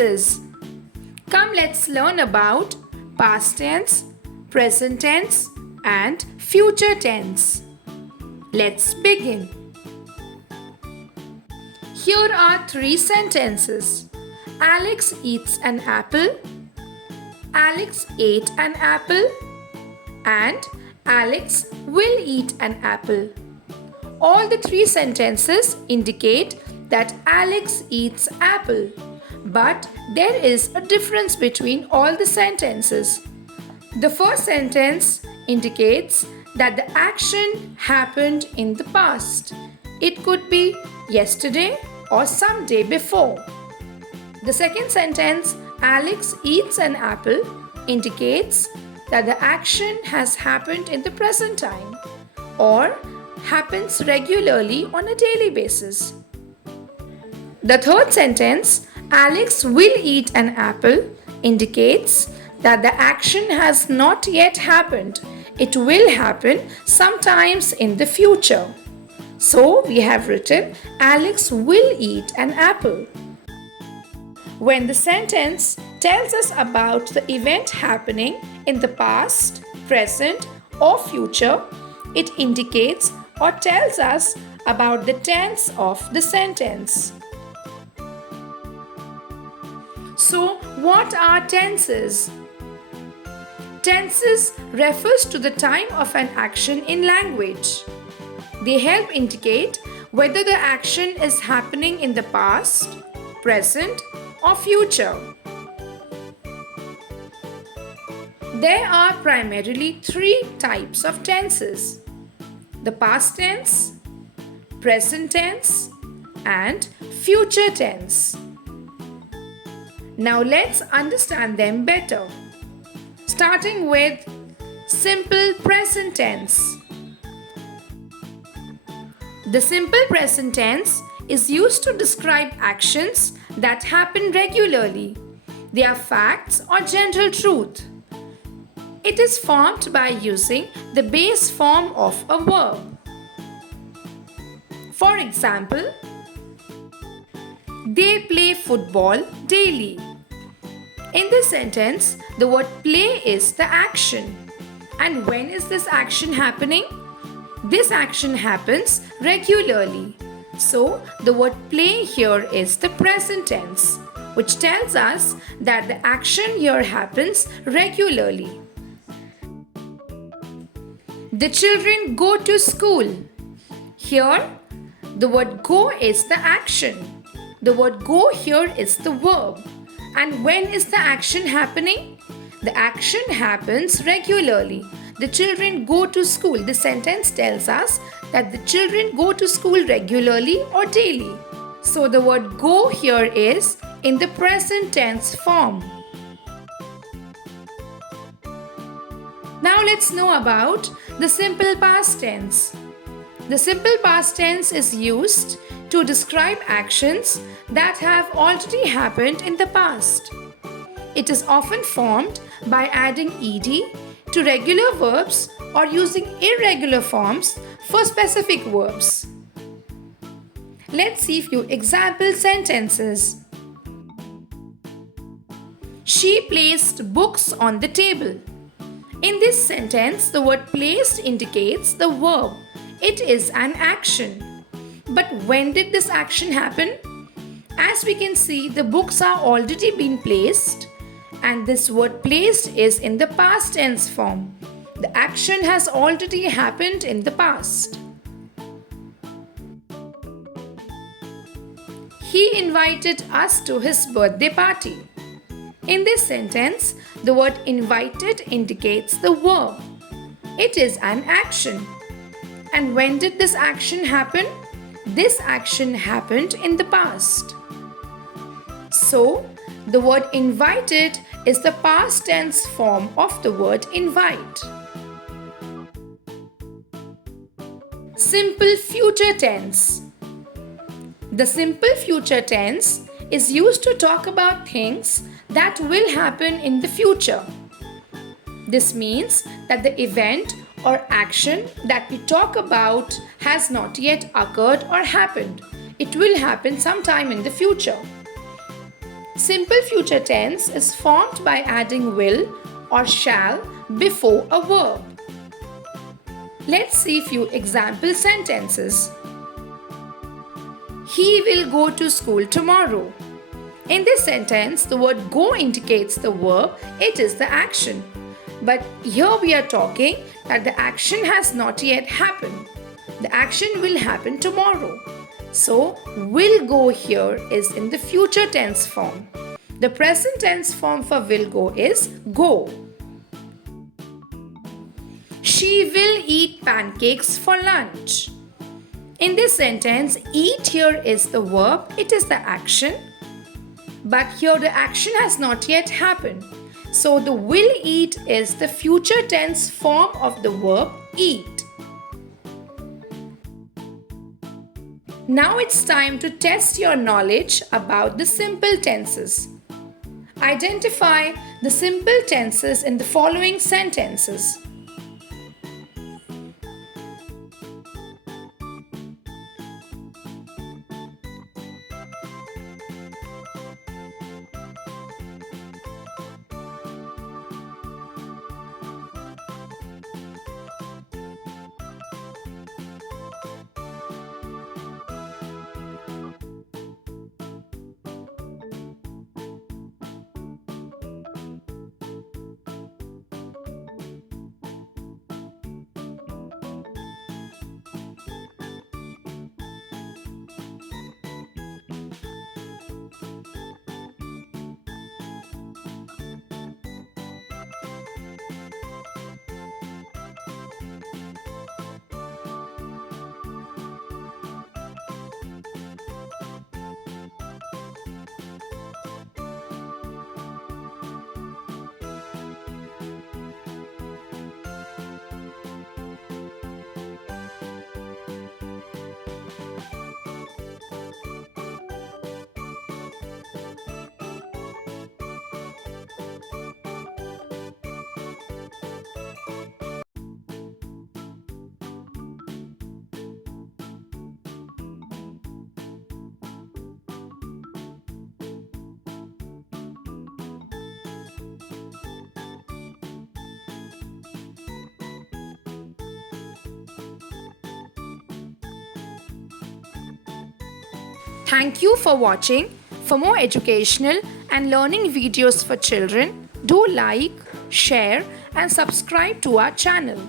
tenses. Come, let's learn about past tense, present tense, and future tense. Let's begin. Here are 3 sentences. Alex eats an apple. Alex ate an apple. And Alex will eat an apple. All the 3 sentences indicate that Alex eats apple. But there is a difference between all the sentences. The first sentence indicates that the action happened in the past. It could be yesterday or some day before. The second sentence, Alex eats an apple, indicates that the action has happened in the present time or happens regularly on a daily basis. The third sentence, Alex will eat an apple, indicates that the action has not yet happened. It will happen sometimes in the future. So we have written Alex will eat an apple. When the sentence tells us about the event happening in the past, present, or future, it indicates or tells us about the tense of the sentence. So, what are tenses? Tenses refers to the time of an action in language. They help indicate whether the action is happening in the past, present, or future. There are primarily 3 types of tenses: the past tense, present tense, and future tense. Now let's understand them better. Starting with simple present tense. The simple present tense is used to describe actions that happen regularly. They are facts or general truth. It is formed by using the base form of a verb. For example, they play football daily. In this sentence, the word play is the action. And when is this action happening? This action happens regularly. So, the word play here is the present tense, which tells us that the action here happens regularly. The children go to school. Here, the word go is the action. The word go here is the verb. And when is the action happening? The action happens regularly. The children go to school. The sentence tells us that the children go to school regularly or daily. So the word go here is in the present tense form. Now let's know about the simple past tense. The simple past tense is used to describe actions that have already happened in the past. It is often formed by adding ed to regular verbs or using irregular forms for specific verbs. Let's see a few example sentences. She placed books on the table. In this sentence, the word placed indicates the verb. It is an action. But when did this action happen? As we can see, the books are already been placed, and this word placed is in the past tense form. The action has already happened in the past. He invited us to his birthday party. In this sentence, the word invited indicates the verb. It is an action. And when did this action happen? This action happened in the past. So, the word invited is the past tense form of the word invite. Simple future tense. The simple future tense is used to talk about things that will happen in the future. This means that the event or action that we talk about has not yet occurred or happened. It will happen sometime in the future. Simple future tense is formed by adding will or shall before a verb. Let's see few example sentences. He will go to school tomorrow. In this sentence, the word go indicates the verb, it is the action. But here we are talking that the action has not yet happened. The action will happen tomorrow. So, will go here is in the future tense form. The present tense form for will go is go. She will eat pancakes for lunch. In this sentence, eat here is the verb, it is the action. But here the action has not yet happened. So the will eat is the future tense form of the verb eat. Now it's time to test your knowledge about the simple tenses. Identify the simple tenses in the following sentences. Thank you for watching. For more educational and learning videos for children, do like, share and subscribe to our channel.